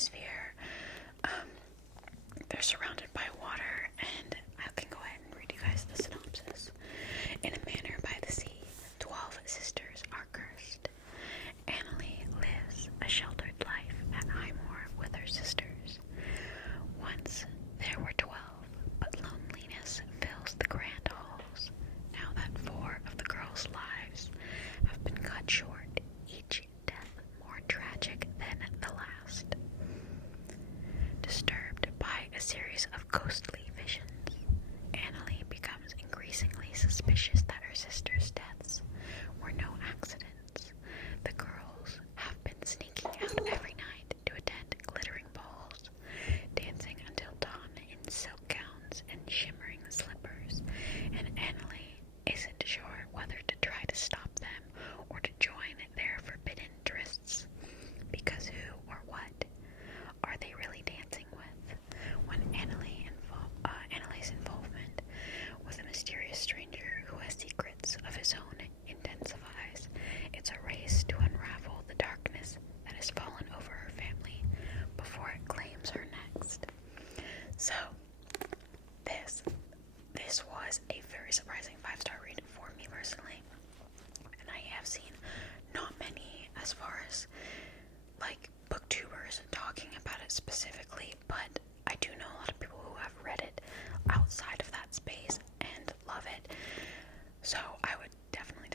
atmosphere. They're surrounded by water, and I can go ahead and read you guys the synopsis. In a manor by the sea, 12 sisters are cursed. Annalie lives a sheltered life at Highmore with her sisters. Once there were 12, but loneliness fills the grand halls. Now that 4 of the girls' lives have been cut short, each death more tragic than the last. Disturbed by a series of ghostly visions, Annalie becomes increasingly suspicious that her sisters' deaths were no accidents. The girls have been sneaking out every night to attend glittering balls, dancing until dawn in silk gowns and shimmering slippers, and Annalie isn't sure whether to try to stop them or to join their forbidden trysts, because who or what are they really dancing with? When Annalie's involvement with a mysterious stranger who has secrets of his own intensifies, it's a race to unravel the darkness that has fallen over her family before it claims her next. So, this was a very surprising 5-star read for me personally, and I have seen not many as far as like booktubers talking about it specifically, but I do know a lot of people who have read it outside of that space and love it. So I would definitely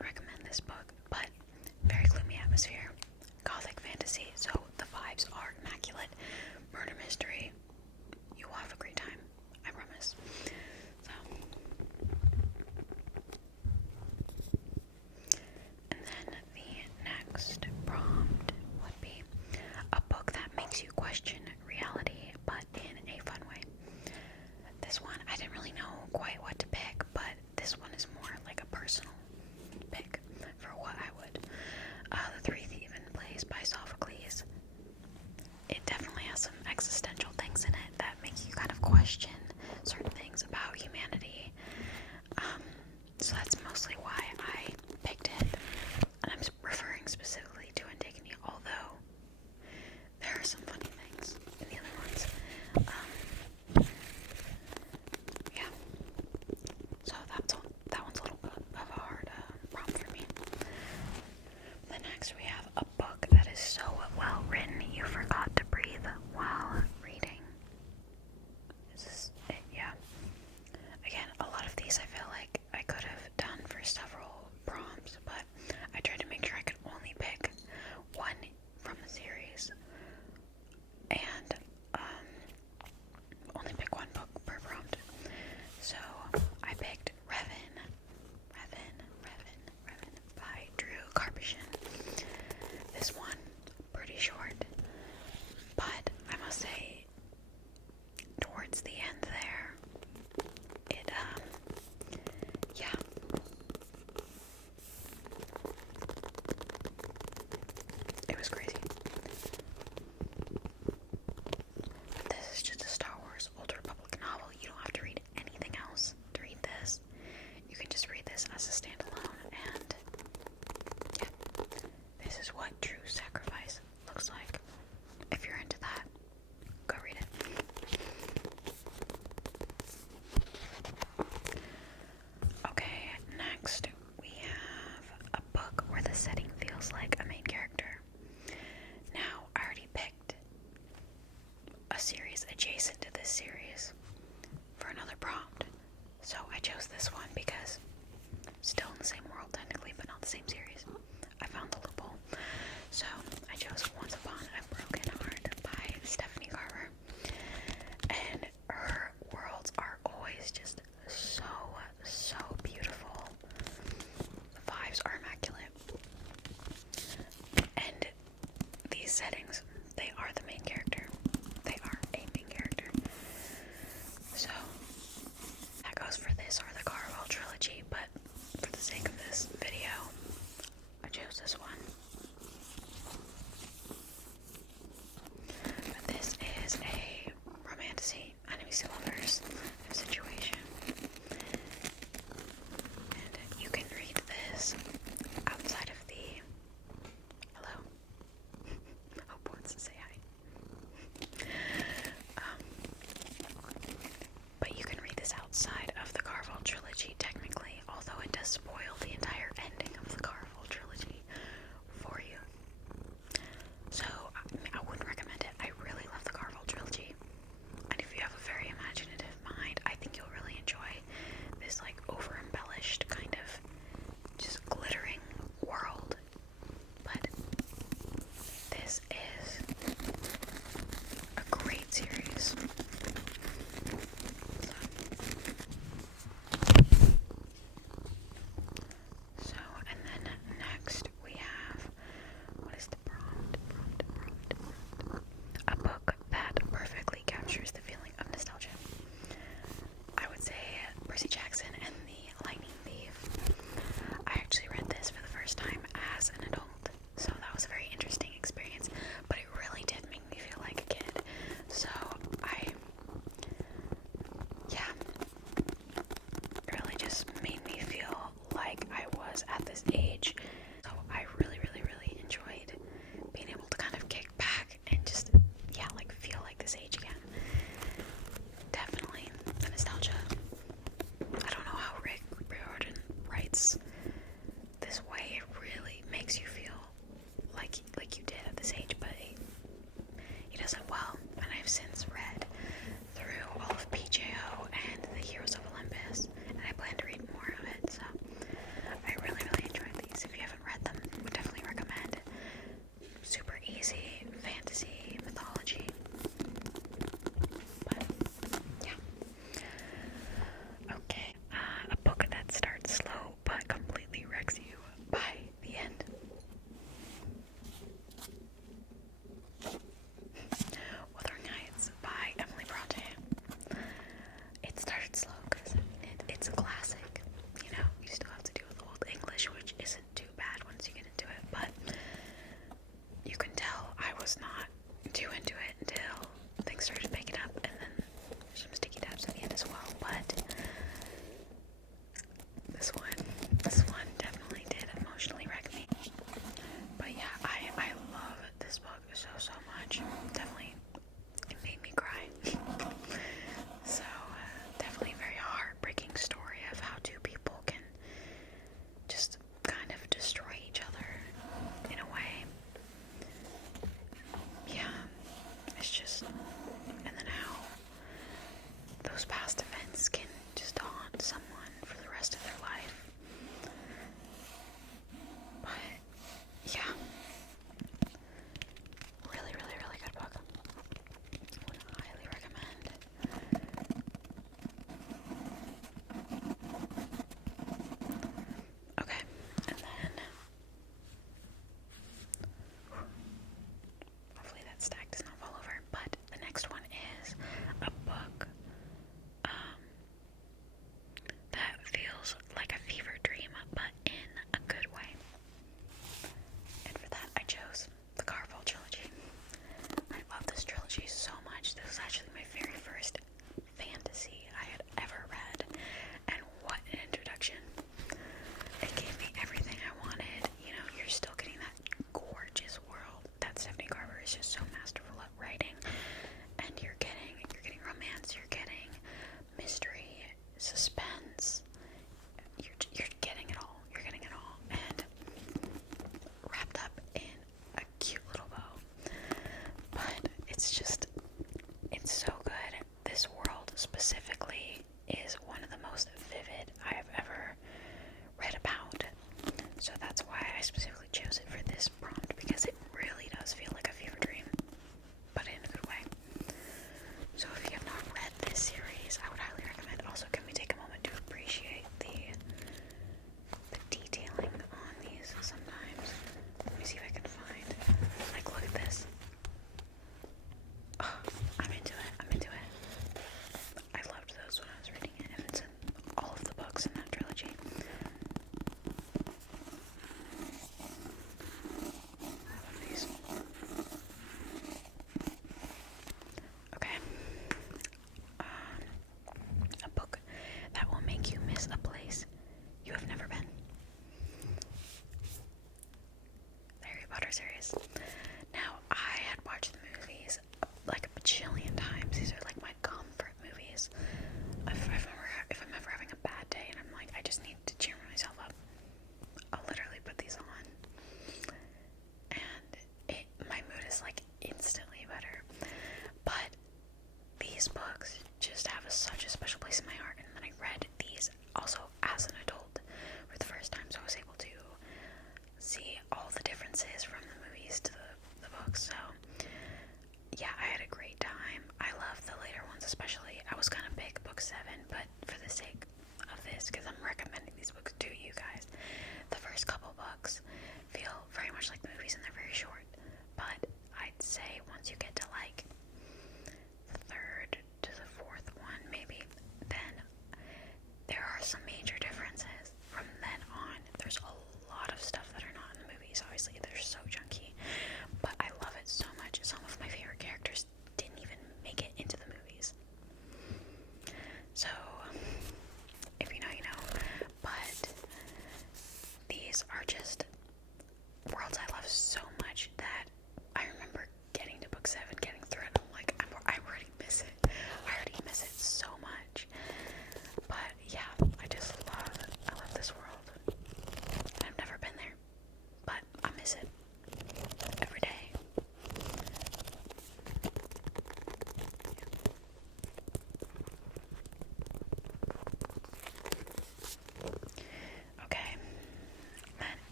recommend this book. But very gloomy atmosphere, gothic fantasy, so the vibes are immaculate. Murder mystery, you will have a great time, I promise. So, and then the next prompt would be a book that makes you question reality, but in a fun way. This one, I didn't really know quite what to pick, but this one is more like a personal pick for what I would. The Three Thieving Plays by Sophocles. It definitely has some existential things in it that make you kind of question certain things about humanity. So that's mostly why I picked it. And I'm referring specifically to Antigone, although there are some funny things in the other ones. Yeah. So that one's a little bit of a hard prompt for me. Then next we have a book that is so well written you forgot to breathe while reading. Is this it? Yeah. Again, a lot of these I feel like I could have done for several prompts, but I tried to make sure I could only pick one from the series and only pick one book per prompt. So I picked Revan by Drew Karpyshyn. This one, pretty short, but I must say, towards the end there, it, yeah. It was crazy. But this is just a Star Wars Old Republic novel. You don't have to read anything else to read this. You can just read this as a standalone, and yeah, this is what true sacrifice looks like. If you're into that, go read it. Okay, next we have a book where the setting feels like a main character. Now, I already picked a series adjacent to this series for another prompt, so I chose this one because still in the same world technically, but not the same series. I found the loophole. So I chose Once Upon a Broken Heart by Stephanie Carver. And her worlds are always just so beautiful. The vibes are immaculate. And these settings, they are the main character. They are a main character. So that goes for this or the Carvel trilogy, but for the sake of this video, I chose this one. But this is a romantasy, enemies to lovers situation. And you can read this outside of the... Hello? Hope wants to say hi. it's just, and then how those past events can just haunt someone for the rest of their life. But yeah, really, really, really good book. Would highly recommend. Okay, and then hopefully that stack does not fall over. But the next one is a book that feels like a fever dream, but in a good way. And for that, I chose the Carvel trilogy. I love this trilogy so much. This was actually my very first fantasy I had ever read, and what an introduction. It gave me everything I wanted. You know, you're still getting that gorgeous world that Stephanie Garber is just so masterful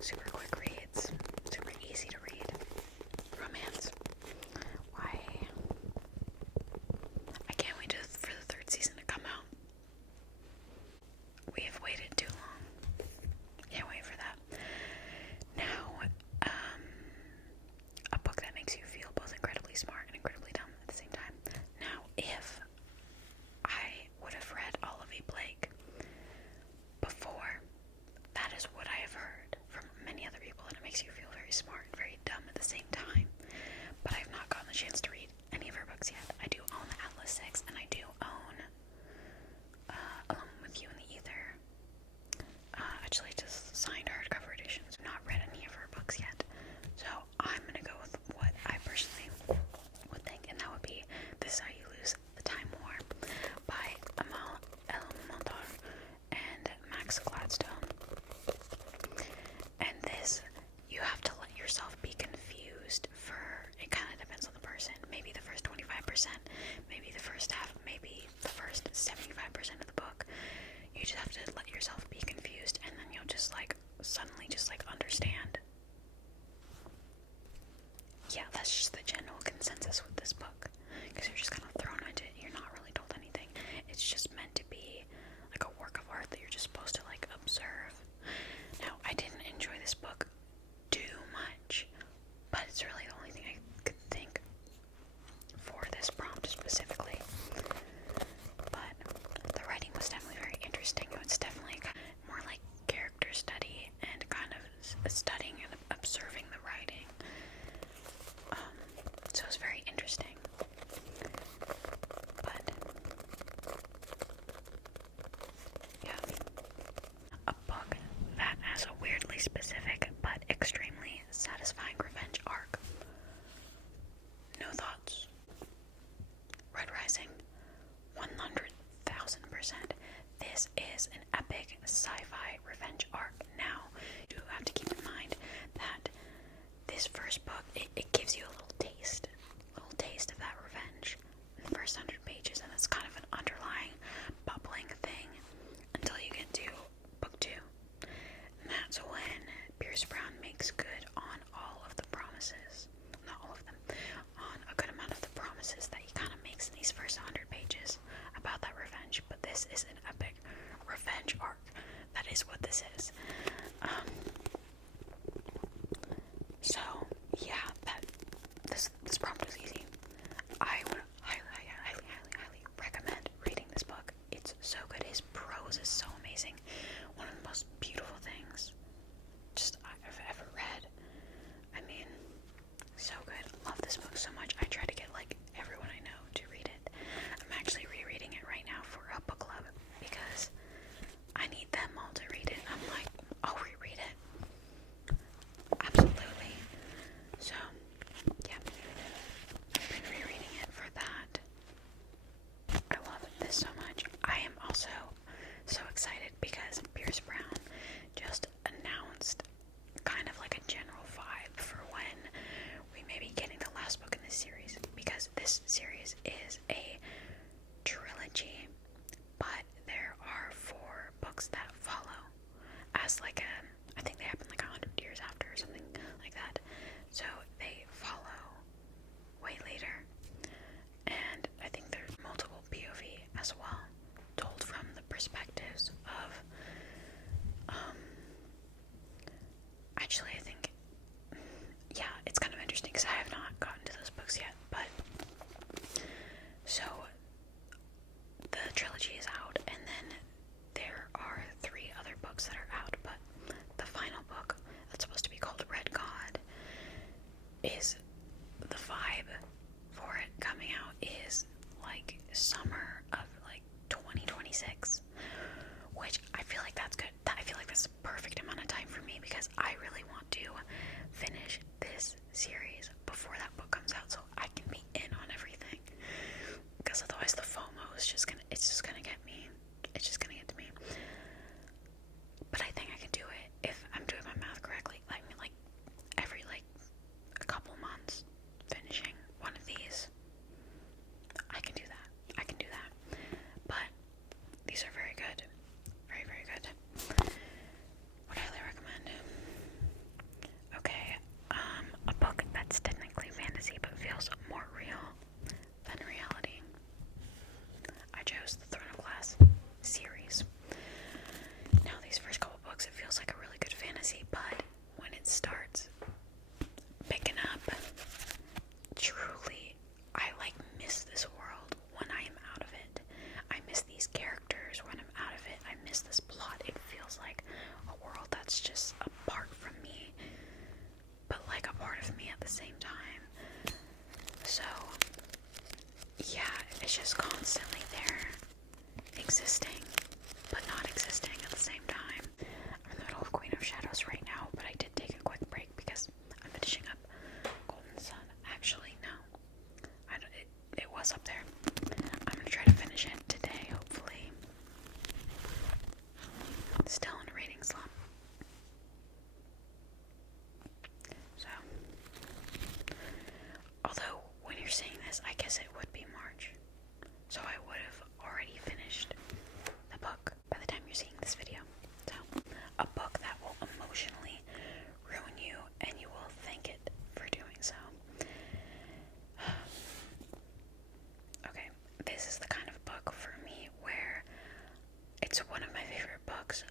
Super quick reads, super easy to read. Romance. Why? I can't wait for the third season to come out. We have waited too long. Can't wait for that. Now, a book that makes you feel both incredibly smart and incredibly dumb at the same time. Now, if I would have read Olivia Blake before, that is what I have heard from many other people, that it makes you feel very smart and very dumb at the same time. But I have not gotten the chance to read any of her books yet. I do own the Atlas 6, and I do own Alone with You in the Ether. Actually, just signed hardcover editions. I've not read any of her books yet. So I'm gonna go with what I personally would think, and that would be This Is How You Lose the Time War by Amal El-Montar and Max Gladstone. And this, you have to let yourself be confused for, it kind of depends on the person. Maybe the first 25%, maybe the first half, maybe the first 75% of the book. You just have to let yourself be confused, and then you'll just like suddenly just like understand. Yeah, that's just the general consensus with this book, because you're just kind of thrown into it. You're not really told anything. It's just meant to be like a work of art that you're just supposed to like observe. Now, I didn't enjoy this book too much, but it's really the only thing I could think for this prompt specifically. But the writing was definitely very interesting. It was definitely kind of more like character study and kind of studying and observing the writing. So it was very interesting. But yeah, a book that has a weirdly specific but extremely satisfying revenge arc. No Thoughts. Red Rising. 100,000%. This is an epic sci-fi revenge arc. Now, you do have to keep in mind that this first book, it gives you a little taste of that revenge in the first 100 pages, and it's kind of an underlying, bubbling thing until you get to book 2. And that's when Pierce Brown makes good on all of the promises, not all of them, on a good amount of the promises that he kind of makes in these first 100 pages about that revenge. But this is an epic revenge arc. That is what this is. So yeah, this prompt was easy. I would highly recommend reading this book. It's so good. His prose is so amazing. One of the most beautiful things I've ever read. I mean, so good. Love this book so much. I try to get like everyone I know to read it. I'm actually rereading it right now for a book club because I need them all to read it. I'm like, I'll reread it. Absolutely. So, yeah. I've been rereading it for that. I love this so much. I am also so excited because Pierce Brown just announced kind of like a general vibe for when we may be getting the last book in this series, because this series is a trilogy, but there are 4 books that follow as like I think they happen like 100 years after or something like that. So they follow way later, and I think there's multiple POV as well, told from the perspectives of actually I think, yeah, it's kind of interesting because I have not gotten to those books yet. But so the trilogy is out, and then there are 3 other books that are out, but the final book that's supposed to be called Red God is, the vibe for it coming out is like summer of like 2026, which I feel like that's good. I feel like that's the perfect amount of time for me, because I really want to finish this series before that book comes out so I can be in on everything, because otherwise the FOMO is just gonna get me. It's just gonna get to me. But I think I can do it if I'm doing my math correctly. Like every like a couple months finishing one of these. I can do that. But these are very good. Very, very good. Would highly recommend. it's just a part from me, but like a part of me at the same time. So yeah, it's just constantly there, existing, but not existing at the same time. I'm in the middle of Queen of Shadows right now, but I did take a quick break because I'm finishing up Golden Sun. Actually, no. It was up there. I'm gonna try to finish it today, hopefully. Still in a reading slump. So, although when you're saying this, I guess it would be March. So I would have already finished the book by the time you're seeing this video. So, a book that will emotionally ruin you, and you will thank it for doing so. Okay, this is the kind of book for me where it's one of my favorite books,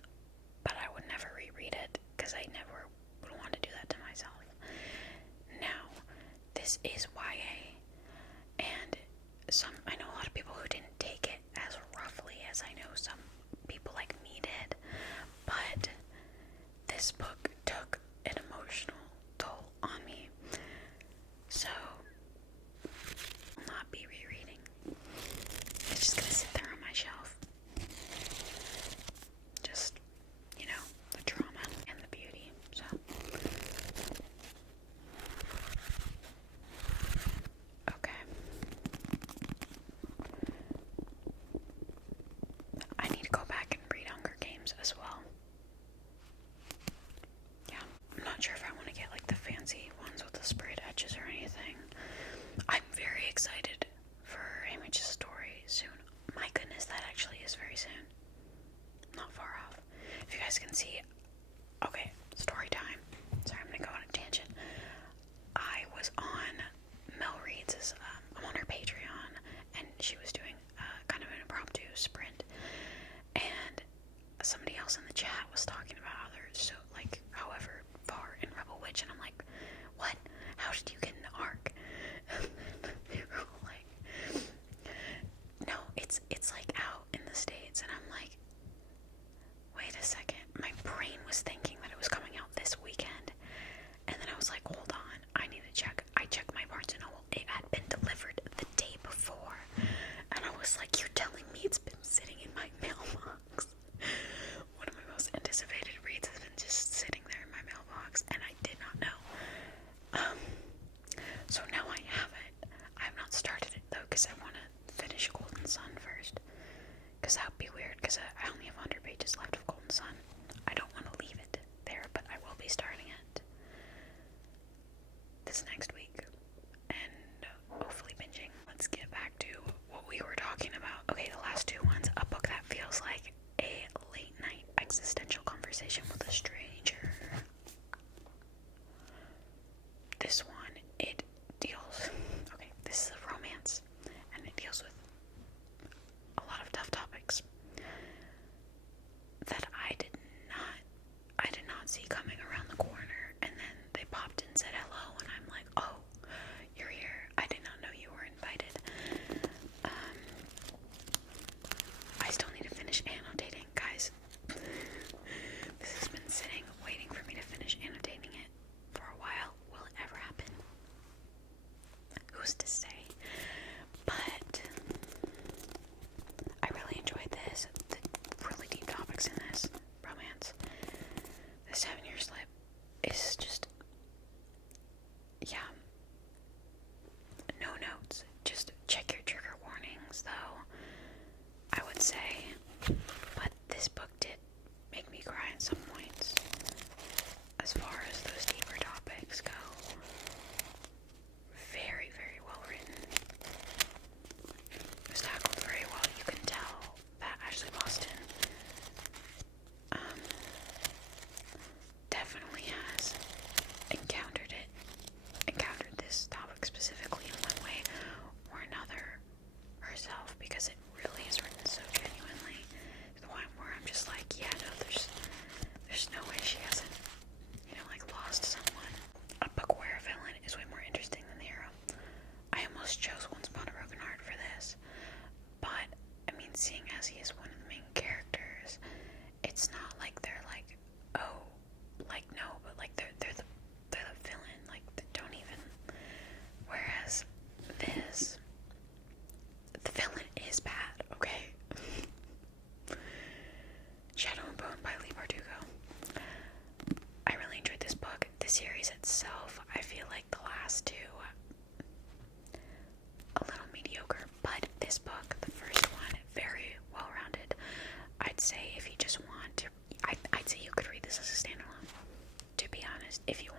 but I would never reread it because I never would want to do that to myself. Now, this is YA, and I know a lot of people who didn't take it as roughly as I know some people like me did, but this book took an emotional toll on me, so I'll not be rereading. It's just gonna sit there on my shelf. Just, the drama and the beauty, so. Okay. I need to go back and read Hunger Games as well. the series itself, I feel like the last two a little mediocre, but this book, the first one, very well-rounded. I'd say if you just want to, I'd say you could read this as a standalone, to be honest. If you